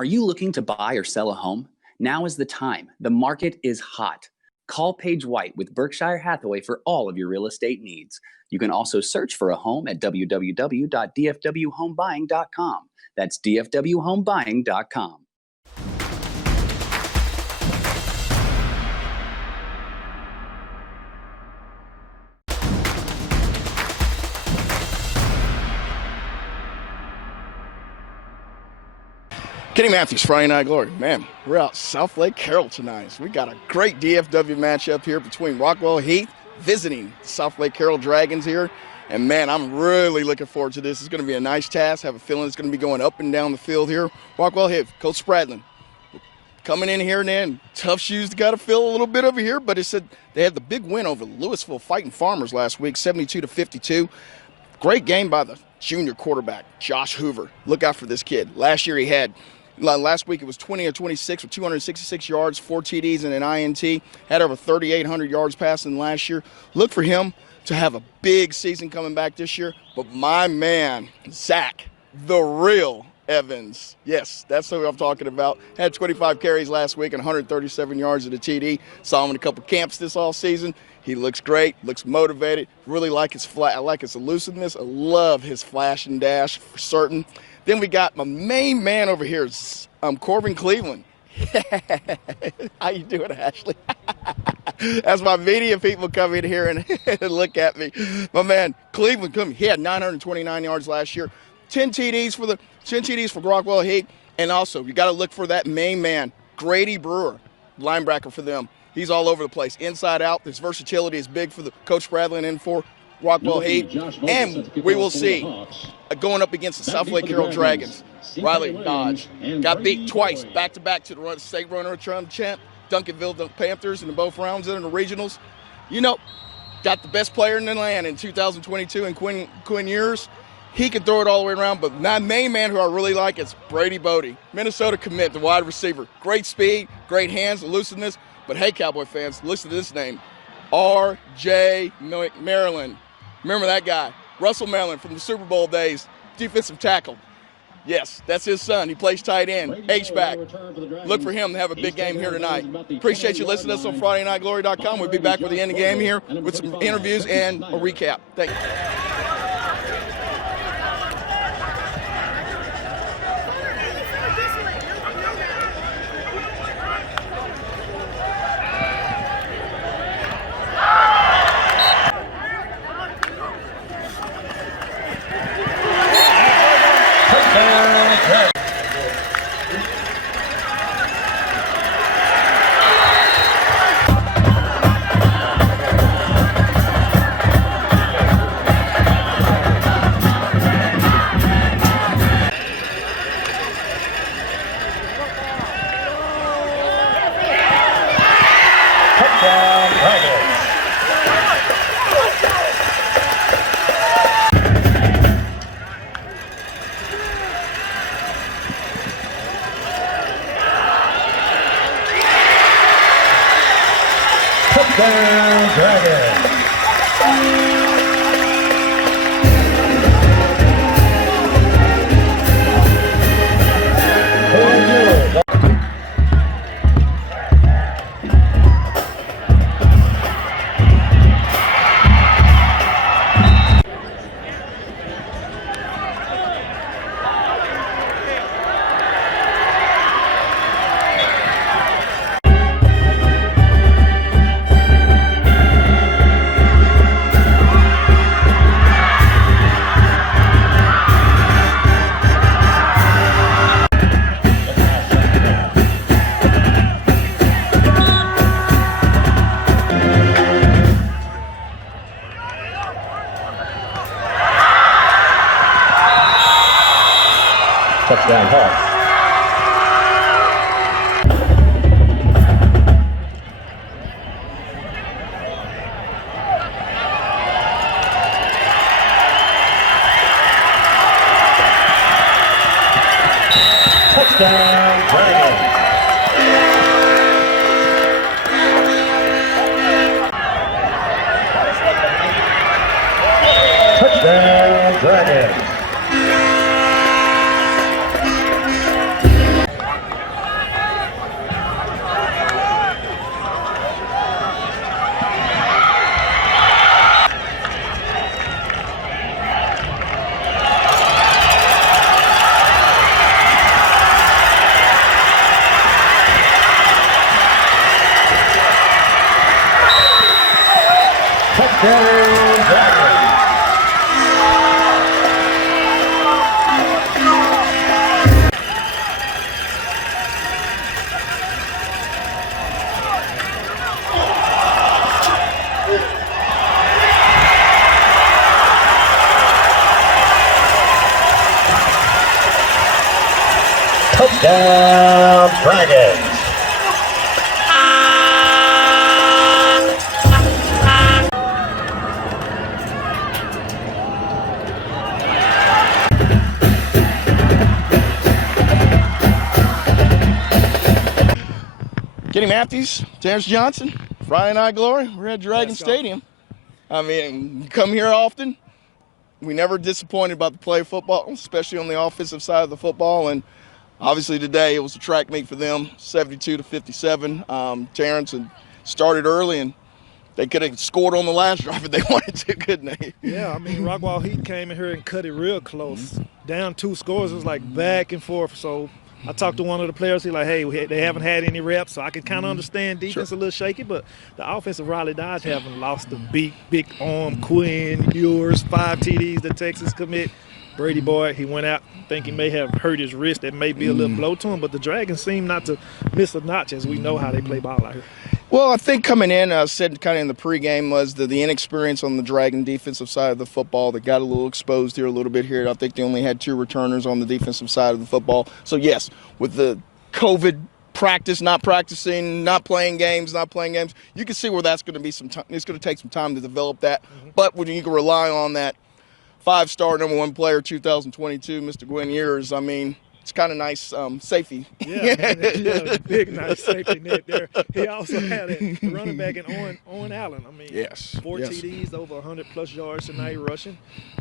Are you looking to buy or sell a home? Now is the time. The market is hot. Call Paige White with Berkshire Hathaway for all of your real estate needs. You can also search for a home at www.dfwhomebuying.com. That's dfwhomebuying.com. Kenny Matthews, Friday Night Glory. Man, we're out Southlake, Carroll tonight. So we got a great DFW matchup here between Rockwall and Heath, visiting the Southlake Carroll Dragons here. And man, I'm really looking forward to this. It's going to be a nice task. I have a feeling it's going to be going up and down the field here. Rockwall Heath, Coach Spradlin, coming in here and then. Tough shoes to got to fill a little bit over here, but it said they had the big win over the Louisville Fighting Farmers last week, 72-52. Great game by the junior quarterback, Josh Hoover. Look out for this kid. Last week it was 20 of 26 with 266 yards, 4 TDs and an INT. Had over 3,800 yards passing last year. Look for him to have a big season coming back this year. But my man, Zach, the real Evans. Yes, that's who I'm talking about. Had 25 carries last week and 137 yards at a TD. Saw him in a couple camps this all season. He looks great, looks motivated. Really like his I like his elusiveness. I love his flash and dash for certain. Then we got my main man over here, Corbin Cleveland. How you doing, Ashley? As my media people come in here and look at me. My man, Cleveland, he had 929 yards last year, 10 TDs for Rockwall Heath. And also, you got to look for that main man, Grady Brewer, linebacker for them. He's all over the place, inside out. His versatility is big for the Coach Spradlin and for Rockwall Heath. And we will see going up against the Southlake Carroll Dragons. Riley Dodge got beat twice, back-to-back to the state runner champ, Duncanville the Panthers in both rounds in the regionals. You know, got the best player in the land in 2022 and Quinn Years. He can throw it all the way around, but my main man who I really like is Brady Bodie, Minnesota commit, the wide receiver. Great speed, great hands, elusiveness. But hey, Cowboy fans, listen to this name, R.J. Maryland. Remember that guy, Russell Maryland from the Super Bowl days, defensive tackle. Yes, that's his son. He plays tight end, H-back. Look for him to have a big game here tonight. Appreciate you listening to us on FridayNightGlory.com. We'll be back with the end of the game here with some interviews and a recap. Thank you. Touchdown Hawks. Touchdown Dragons. Touchdown Dragons. Carroll Dragons. Touchdown, Dragons. Kenny Matthews, Terrence Johnson, Friday Night Glory. We're at Dragon Stadium. I mean, you come here often. We never disappointed about the play of football, especially on the offensive side of the football. And obviously today it was a track meet for them, 72-57. Terrence had started early, and they could have scored on the last drive if they wanted to, couldn't they? Yeah, I mean, Rockwall Heath came in here and cut it real close. Down 2 scores, it was like back and forth. So I talked to one of the players. He's like, hey, they haven't had any reps, so I can kind of understand defense a little shaky, but the offensive Raleigh Dodge haven't lost the big arm Quinn, Ewers, 5 TDs, the Texas commit. Brady Boy, he went out, think he may have hurt his wrist. That may be a little blow to him, but the Dragons seem not to miss a notch, as we know how they play ball out here. Well, I think coming in, I said kind of in the pregame, was the inexperience on the Dragon defensive side of the football that got a little exposed here a little bit here. I think they only had 2 returners on the defensive side of the football. So, yes, with the COVID practice, not practicing, not playing games, you can see where that's going to be some time. It's going to take some time to develop that. But when you can rely on that 5-star number 1 player, 2022, Mr. Gwen Ewers, I mean, it's kind of nice safety. Yeah, big nice safety net there. He also had a running back in Owen Allen. I mean, yes, 4 TDs, over 100+ yards tonight rushing.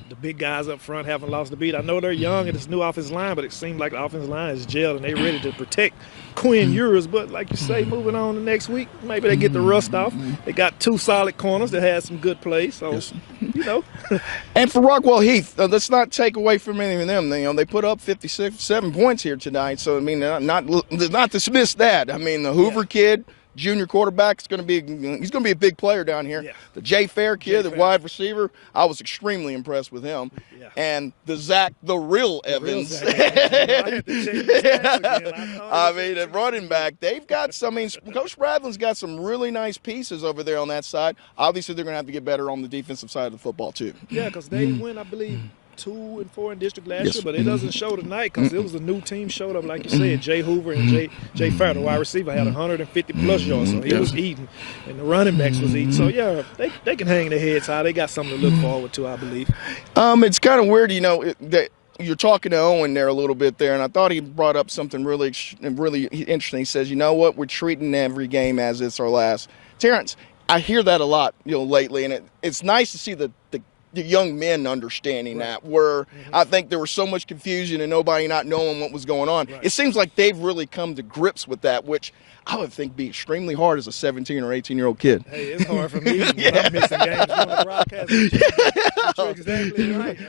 The big guys up front haven't lost the beat. I know they're young and it's new offensive line, but it seems like the offensive line is gelled and they're ready to protect Quinn Ewers. But like you say, moving on to next week, maybe they get the rust off. They got 2 solid corners that had some good plays, so you know. And for Rockwall Heath, let's not take away from any of them. You know, they put up 57 points here tonight, so I mean, not dismiss that. I mean, the Hoover kid, junior quarterback, he's going to be a big player down here. Yeah. The Jay Fair kid, the wide receiver, I was extremely impressed with him. Yeah. And the Zach, the real Evans. I mean, at running back, they've got some. I mean, Coach Bradlin's got some really nice pieces over there on that side. Obviously, they're going to have to get better on the defensive side of the football too. Yeah, because they win, I believe, 2-4 in district last year, but it doesn't show tonight because it was a new team showed up, like you said. Jay Hoover and Jay Fair, the wide receiver, had 150+ yards, so he was eating, and the running backs was eating. So yeah, they can hang their heads high. They got something to look forward to, I believe. It's kind of weird, you know, that you're talking to Owen there a little bit there, and I thought he brought up something really interesting. He says, you know what, we're treating every game as it's our last. Terrence, I hear that a lot, you know, lately, and it's nice to see the young men understanding that, where I think there was so much confusion and nobody not knowing what was going on. It seems like they've really come to grips with that, which I would think be extremely hard as a 17 or 18-year-old kid. Hey, it's hard for me when I'm missing games on the broadcast. You're exactly right.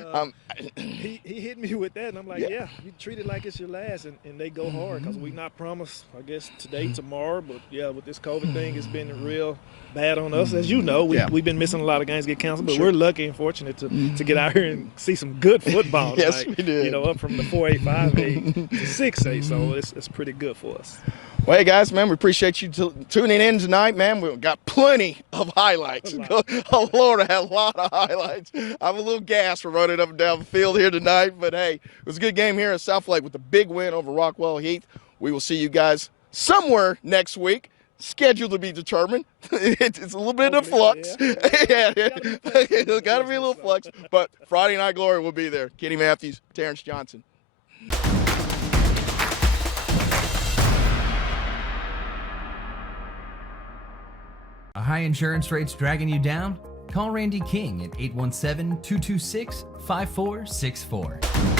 He hit me with that, and I'm like, yeah, you treat it like it's your last, and they go hard because we not promised, I guess, today, tomorrow. But, yeah, with this COVID thing, it's been real bad on us. As you know, we've been missing a lot of games get canceled, but we're lucky and fortunate to get out here and see some good football tonight. Yes, we did. You know, up from the 4A, 5A to 6A, so it's pretty good for us. Well, hey, guys, man, we appreciate you tuning in tonight, man. We've got plenty of highlights. Oh, Lord, I had a lot of highlights. I'm a little gassed for running up and down the field here tonight, but, hey, it was a good game here at Southlake with a big win over Rockwall Heath. We will see you guys somewhere next week. Scheduled to be determined. It's a little bit of flux. It's got to be a little flux, but Friday Night Glory will be there. Kenny Matthews, Terrence Johnson. Are high insurance rates dragging you down? Call Randy King at 817-226-5464.